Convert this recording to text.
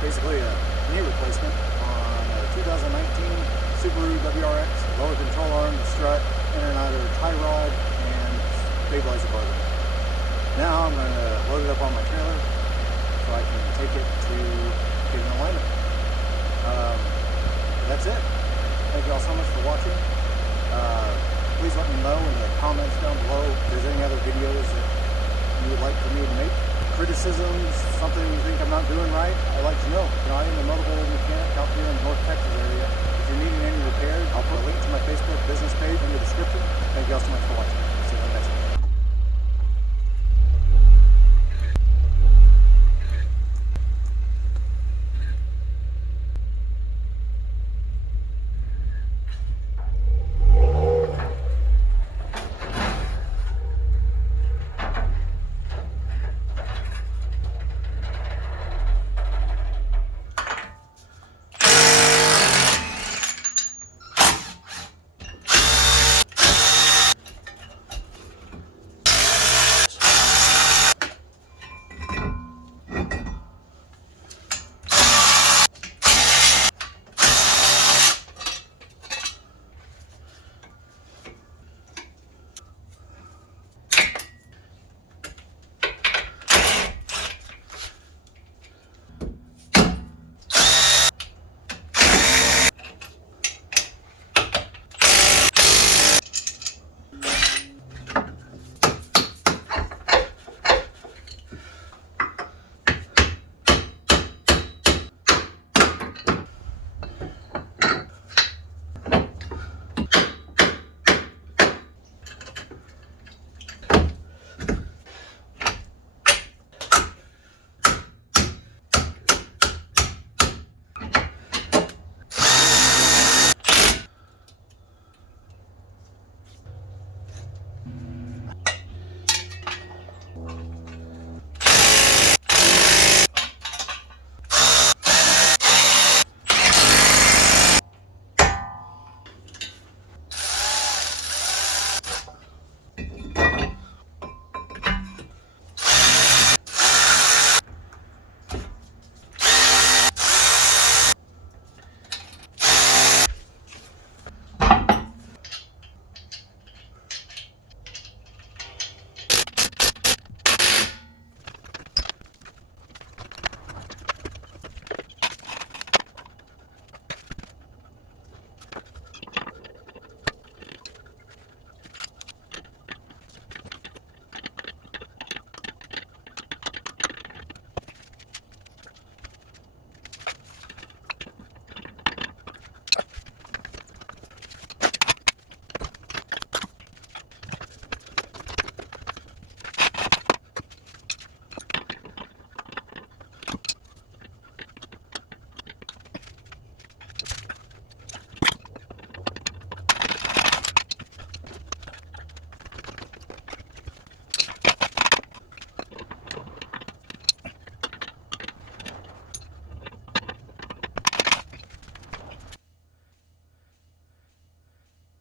basically a knee replacement on a 2019 Subaru WRX. Lower control arm, the strut, inner and outer tie rod, and stabilizer bar. Now I'm going to load it up on my trailer so I can take it to get an alignment. That's it. Thank you all so much for watching. Please let me know in the comments down below if there's any other videos that you would like for me to make. Criticisms, something you think I'm not doing right, I'd like to know. I am a motorboat mechanic out here in the North Texas area. If you're needing any repairs, I'll put a link to my Facebook business page in the description. Thank you all so much for watching.